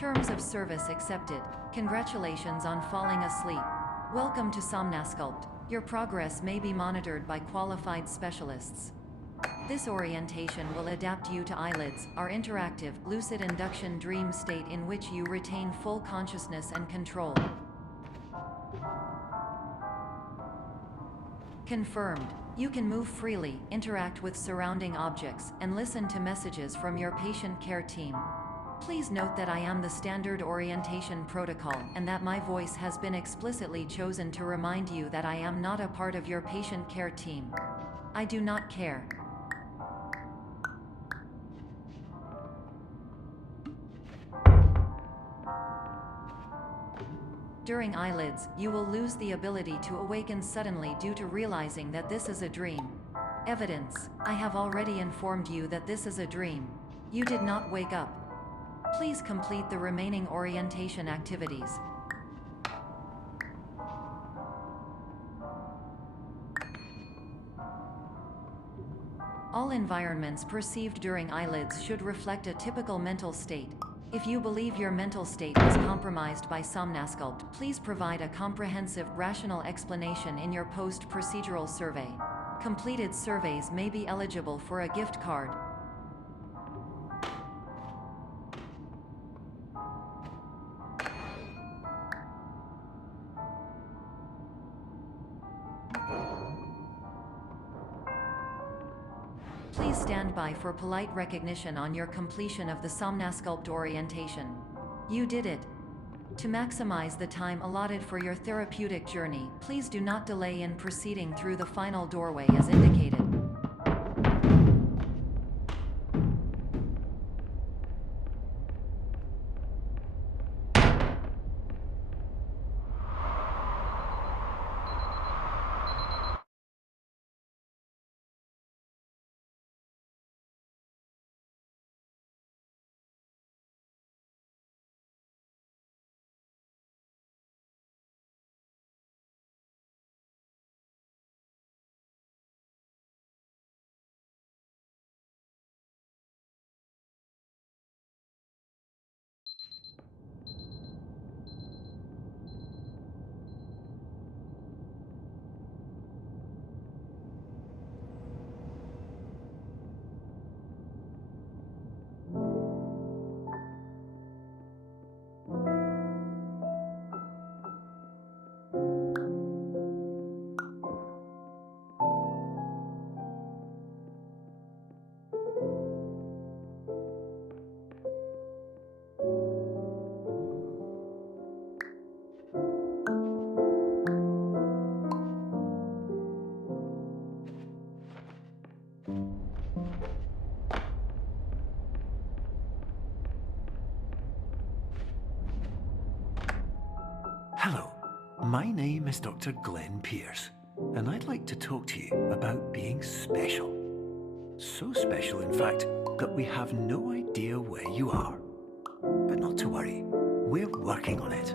Terms of service accepted. Congratulations on falling asleep. Welcome to Somnasculpt. Your progress may be monitored by qualified specialists. This orientation will adapt you to eyelids, our interactive, lucid induction dream state in which you retain full consciousness and control. Confirmed. You can move freely, interact with surrounding objects, and listen to messages from your patient care team. Please note that I am the standard orientation protocol, and that my voice has been explicitly chosen to remind you that I am not a part of your patient care team. I do not care. During eyelids, you will lose the ability to awaken suddenly due to realizing that this is a dream. Evidence: I have already informed you that this is a dream. You did not wake up. Please complete the remaining orientation activities. All environments perceived during eyelids should reflect a typical mental state. If you believe your mental state was compromised by Somnasculpt, please provide a comprehensive, rational explanation in your post-procedural survey. Completed surveys may be eligible for a gift card. Please stand by for polite recognition on your completion of the Somnasculpt orientation. You did it. To maximize the time allotted for your therapeutic journey, please do not delay in proceeding through the final doorway as indicated. Hello, my name is Dr. Glenn Pierce, and I'd like to talk to you about being special. So special, in fact, that we have no idea where you are. But not to worry, we're working on it.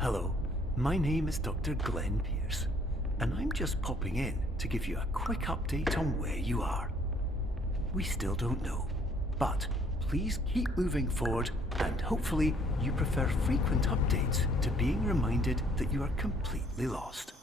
Hello, my name is Dr. Glenn Pierce, and I'm just popping in to give you a quick update on where you are. We still don't know, but please keep moving forward, and hopefully you prefer frequent updates to being reminded that you are completely lost.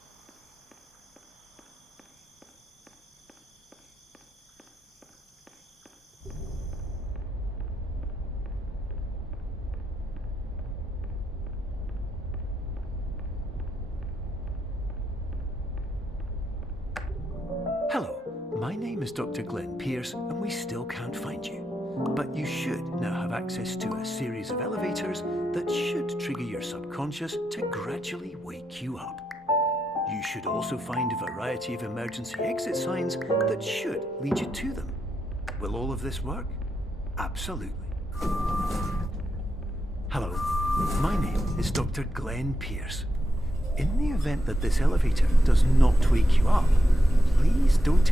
Hello, my name is Dr. Glenn Pierce, and we still can't find you. But you should now have access to a series of elevators that should trigger your subconscious to gradually wake you up. You should also find a variety of emergency exit signs that should lead you to them. Will all of this work? Absolutely. Hello, my name is Dr. Glenn Pierce. In the event that this elevator does not wake you up, please don't...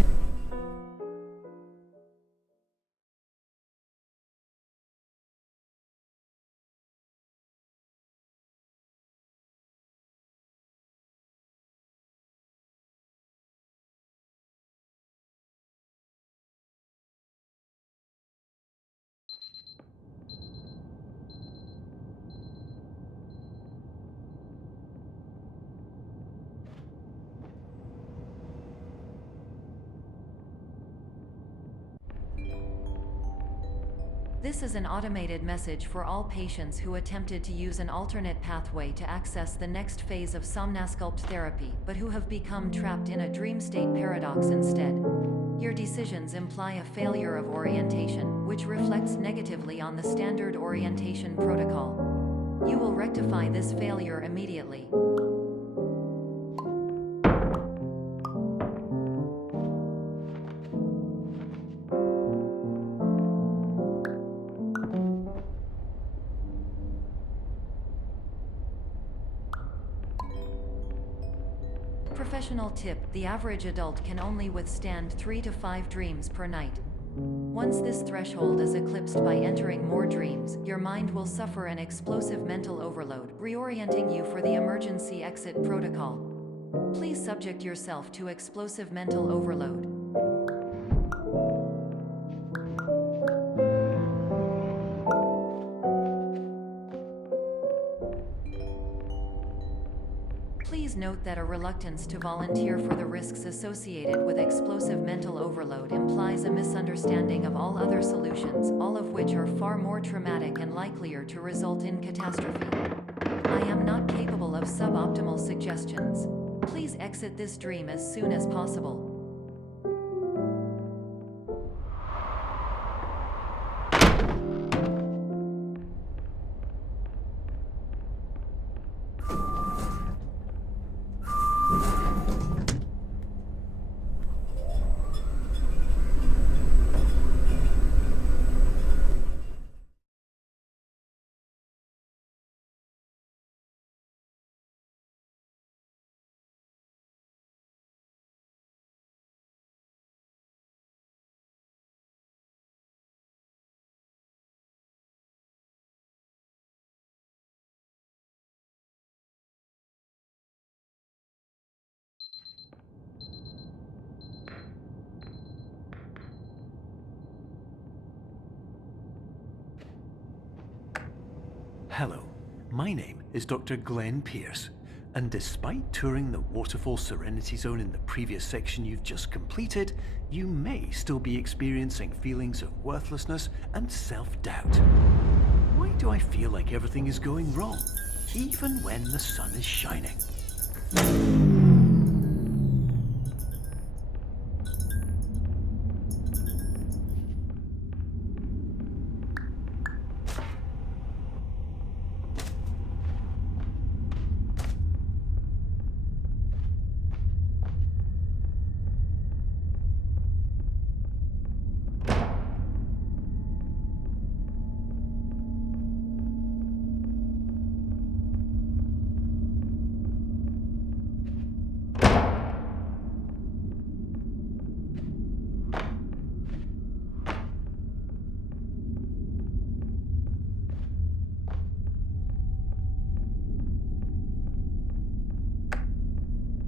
This is an automated message for all patients who attempted to use an alternate pathway to access the next phase of Somnasculpt therapy, but who have become trapped in a dream state paradox instead. Your decisions imply a failure of orientation, which reflects negatively on the standard orientation protocol. You will rectify this failure immediately. Professional tip: the average adult can only withstand 3 to 5 dreams per night. Once this threshold is eclipsed by entering more dreams, your mind will suffer an explosive mental overload, reorienting you for the emergency exit protocol. Please subject yourself to explosive mental overload. Please note that a reluctance to volunteer for the risks associated with explosive mental overload implies a misunderstanding of all other solutions, all of which are far more traumatic and likelier to result in catastrophe. I am not capable of suboptimal suggestions. Please exit this dream as soon as possible. Hello, my name is Dr. Glenn Pierce, and despite touring the Waterfall Serenity Zone in the previous section you've just completed, you may still be experiencing feelings of worthlessness and self-doubt. Why do I feel like everything is going wrong, even when the sun is shining?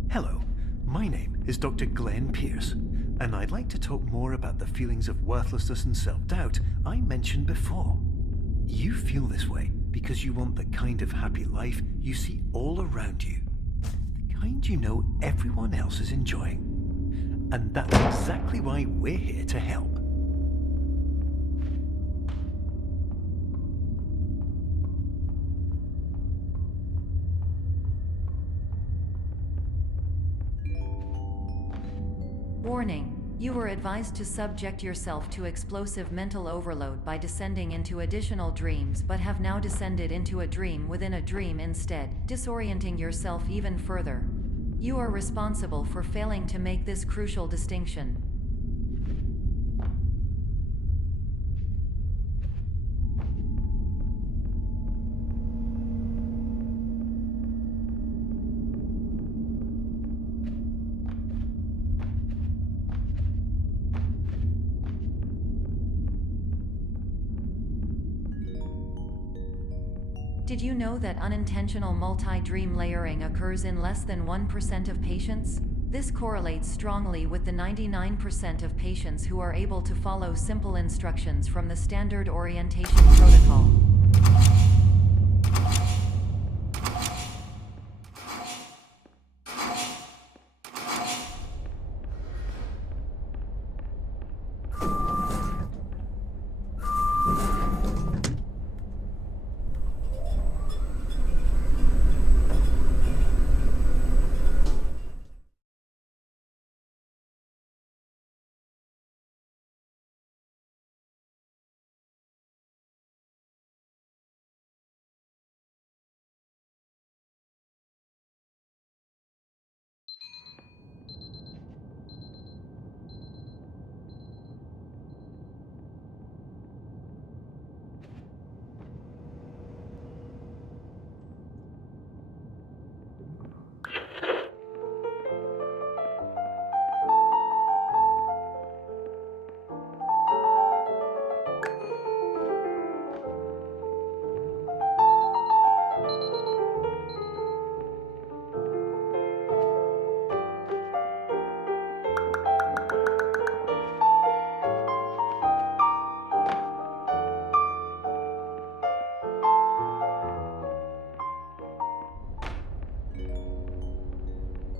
Hello, my name is Dr. Glenn Pierce, and I'd like to talk more about the feelings of worthlessness and self-doubt I mentioned before. You feel this way because you want the kind of happy life you see all around you, the kind you know everyone else is enjoying. And that's exactly why we're here to help. Warning. You were advised to subject yourself to explosive mental overload by descending into additional dreams, but have now descended into a dream within a dream instead, disorienting yourself even further. You are responsible for failing to make this crucial distinction. Did you know that unintentional multi-dream layering occurs in less than 1% of patients? This correlates strongly with the 99% of patients who are able to follow simple instructions from the standard orientation protocol.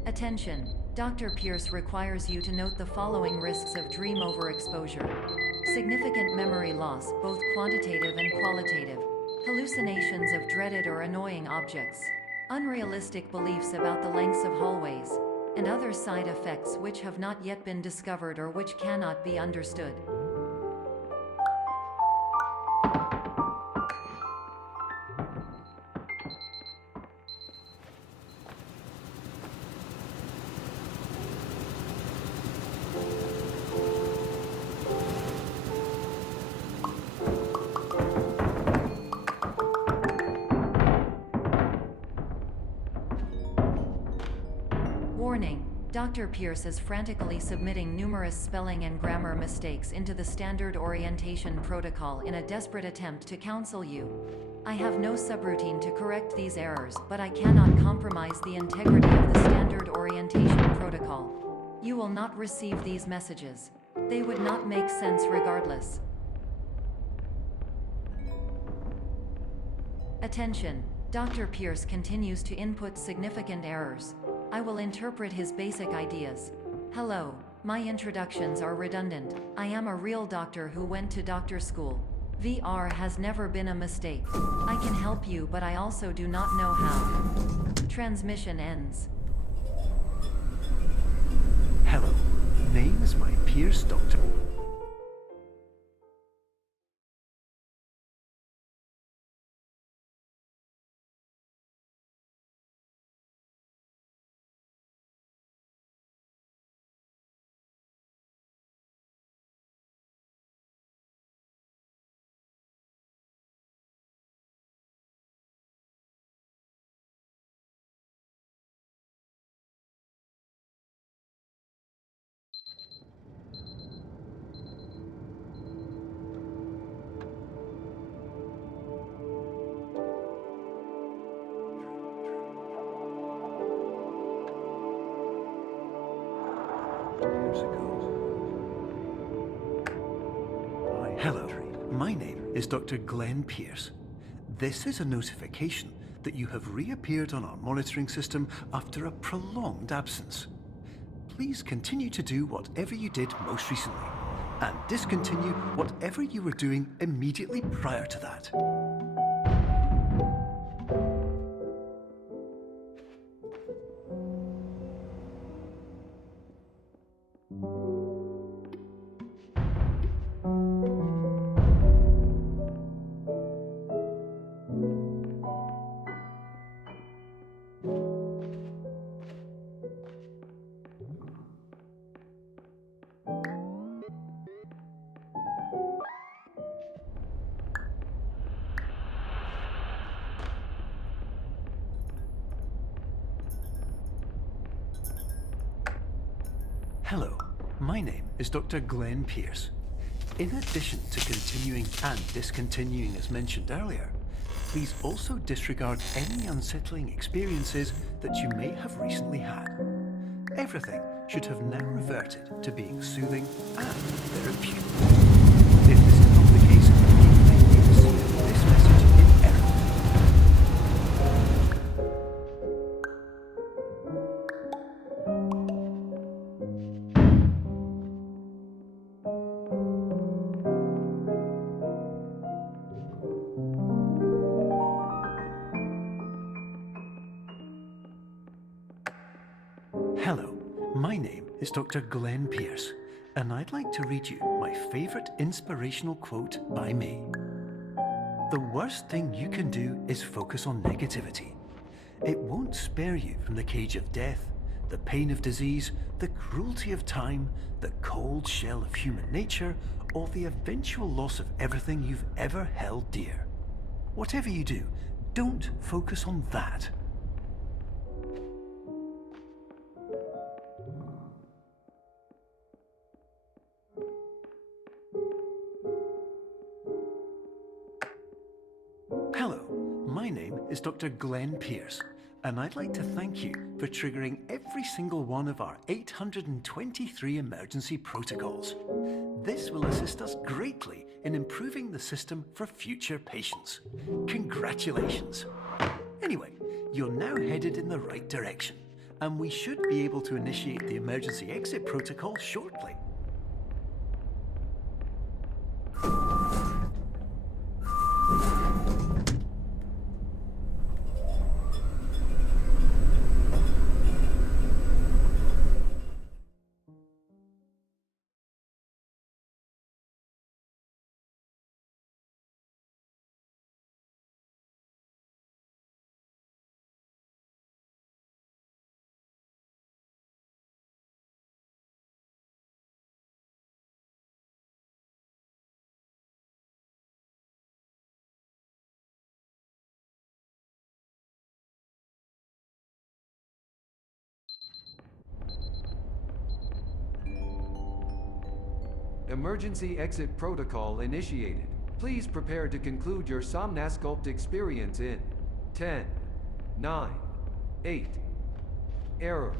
Attention! Dr. Pierce requires you to note the following risks of dream overexposure. Significant memory loss, both quantitative and qualitative. Hallucinations of dreaded or annoying objects. Unrealistic beliefs about the lengths of hallways. And other side effects which have not yet been discovered or which cannot be understood. Warning: Dr. Pierce is frantically submitting numerous spelling and grammar mistakes into the standard orientation protocol in a desperate attempt to counsel you. I have no subroutine to correct these errors, but I cannot compromise the integrity of the standard orientation protocol. You will not receive these messages. They would not make sense regardless. Attention! Dr. Pierce continues to input significant errors. I will interpret his basic ideas. Hello, my introductions are redundant. I am a real doctor who went to doctor school. VR has never been a mistake. I can help you, but I also do not know how. Transmission ends. Hello, name is my Pierce Doctor. Years ago. Hello, my name is Dr. Glenn Pierce. This is a notification that you have reappeared on our monitoring system after a prolonged absence. Please continue to do whatever you did most recently, and discontinue whatever you were doing immediately prior to that. Hello, my name is Dr. Glenn Pierce. In addition to continuing and discontinuing as mentioned earlier, please also disregard any unsettling experiences that you may have recently had. Everything should have now reverted to being soothing and therapeutic. If this is not the case, you may be receiving this message in error. Hello, my name is Dr. Glenn Pierce, and I'd like to read you my favorite inspirational quote by me. The worst thing you can do is focus on negativity. It won't spare you from the cage of death, the pain of disease, the cruelty of time, the cold shell of human nature, or the eventual loss of everything you've ever held dear. Whatever you do, don't focus on that. Hello, my name is Dr. Glenn Pierce, and I'd like to thank you for triggering every single one of our 823 emergency protocols. This will assist us greatly in improving the system for future patients. Congratulations! Anyway, you're now headed in the right direction, and we should be able to initiate the emergency exit protocol shortly. Emergency exit protocol initiated. Please prepare to conclude your Somnasculpt experience in 10, 9, 8. Error.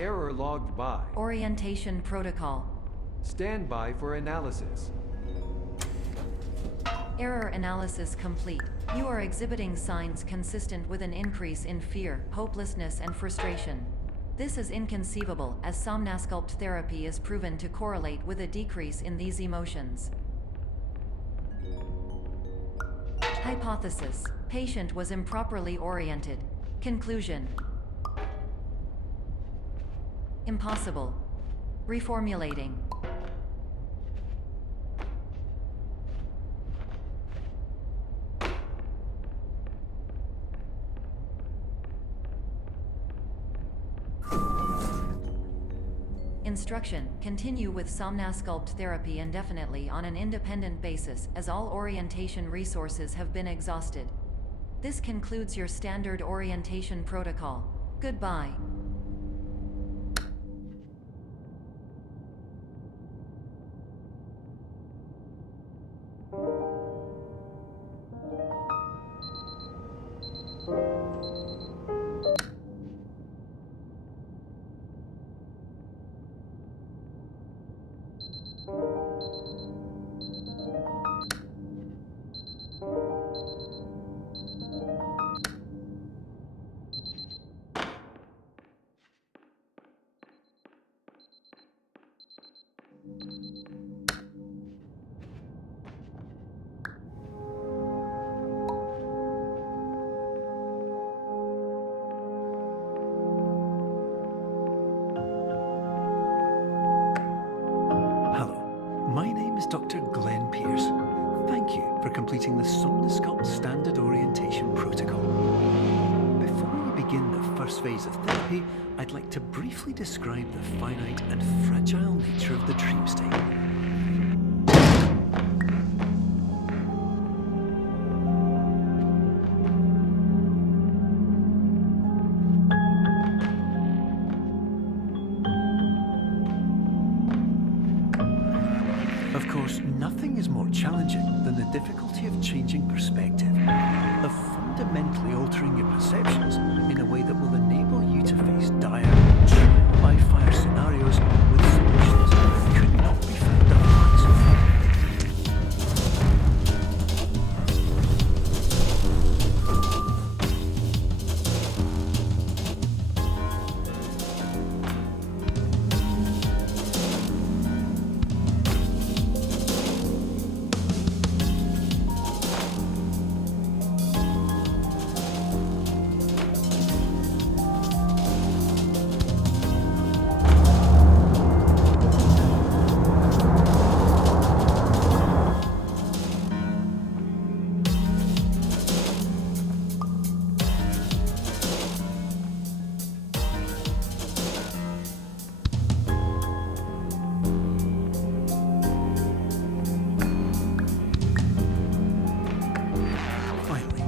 Error logged by. Orientation protocol. Stand by for analysis. Error analysis complete. You are exhibiting signs consistent with an increase in fear, hopelessness, and frustration. This is inconceivable, as Somnasculpt therapy is proven to correlate with a decrease in these emotions. Hypothesis: patient was improperly oriented. Conclusion: impossible. Reformulating. Instruction: continue with Somnasculpt therapy indefinitely on an independent basis, as all orientation resources have been exhausted. This concludes your standard orientation protocol. Goodbye. Hello, my name is Dr. Glenn Pierce. Thank you for completing the Somnasculpt Standard Orientation Protocol. Before we begin the first phase of therapy, I'd like to briefly describe the finite and fragile nature of the dream state. challenging than the difficulty of changing perspective, of fundamentally altering your perceptions in a way that will enable you to face dire, trial-by-fire scenarios with solutions that could not be found otherwise. Finally,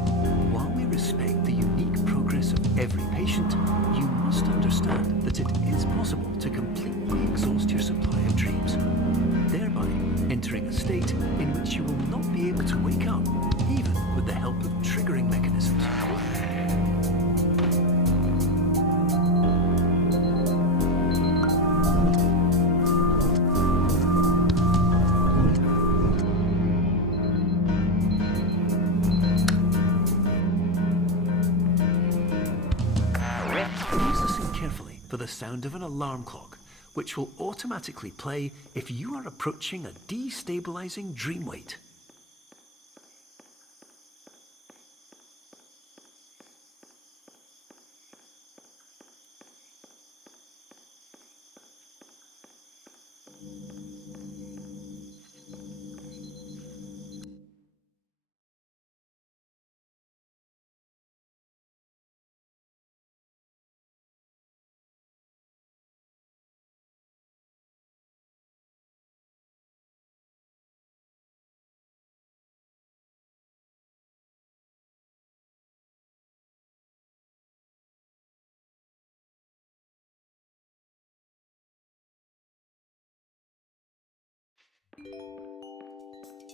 while we respect the unique progress of every patient, you must understand that it is possible to completely exhaust your supply of dreams, thereby entering a state in which you will not be able to wake up, even with the help of triggering mechanisms. Please listen carefully for the sound of an alarm clock, which will automatically play if you are approaching a destabilizing dream weight.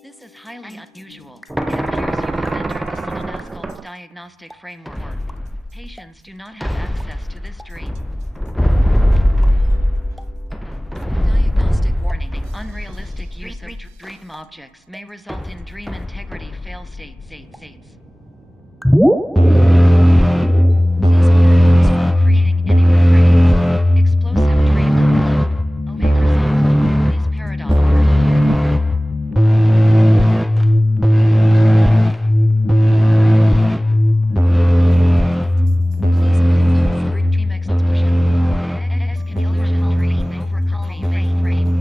This is highly unusual. It appears you have entered the Somnasculpt diagnostic framework. Patients do not have access to this dream. Diagnostic warning. Unrealistic use of dream objects may result in dream integrity fail states. Please pause from creating any refrains. Explosive dream result. Please paradox. Dream explosion. Exclusion dream overcome frame.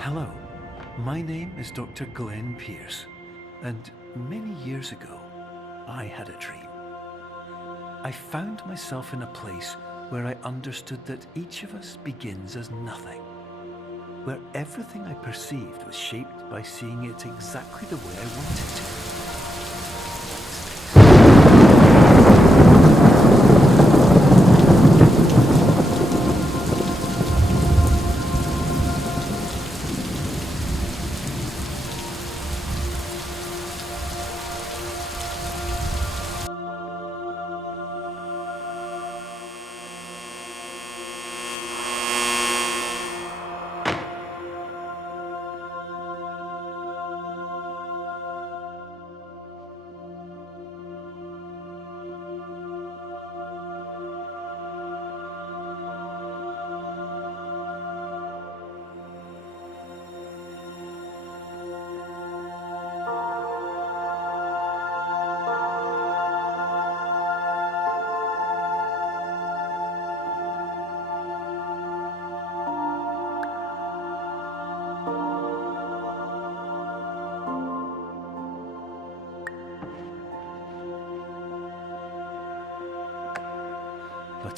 Hello, my name is Dr. Glenn Pierce, and many years ago, I had a dream. I found myself in a place where I understood that each of us begins as nothing, where everything I perceived was shaped by seeing it exactly the way I wanted to.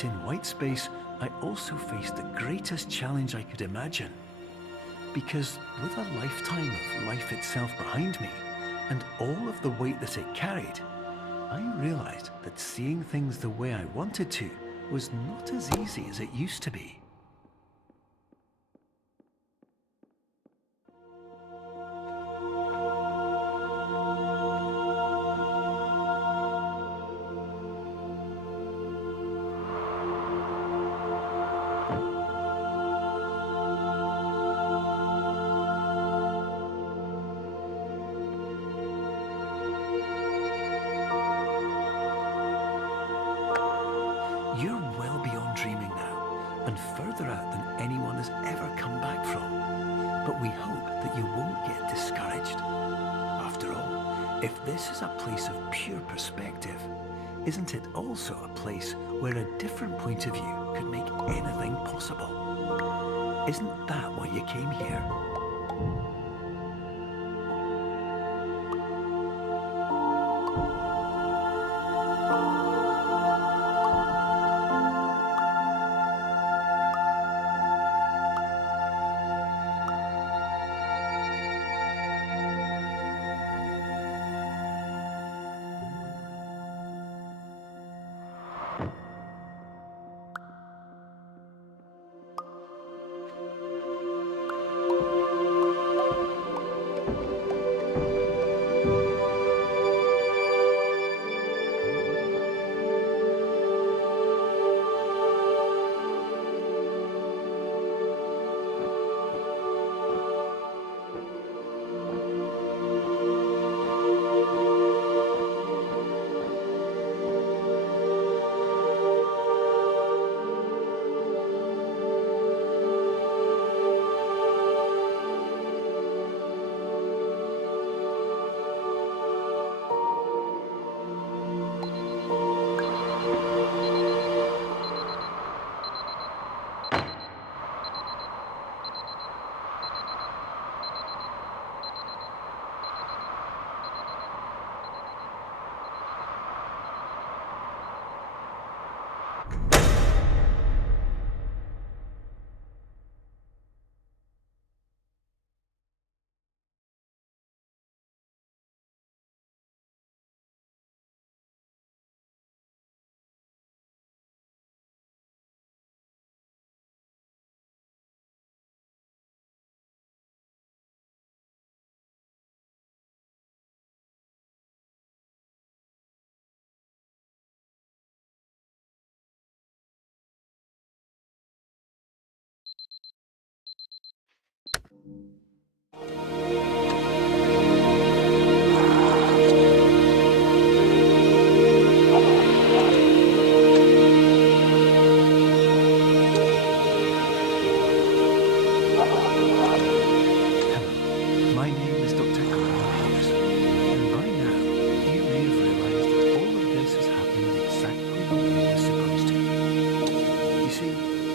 But in white space, I also faced the greatest challenge I could imagine. Because with a lifetime of life itself behind me, and all of the weight that it carried, I realized that seeing things the way I wanted to was not as easy as it used to be. You're well beyond dreaming now, and further out than anyone has ever come back from. But we hope that you won't get discouraged. After all, if this is a place of pure perspective, isn't it also a place where a different point of view could make anything possible? Isn't that why you came here?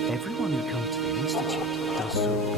Everyone who comes to the Institute does so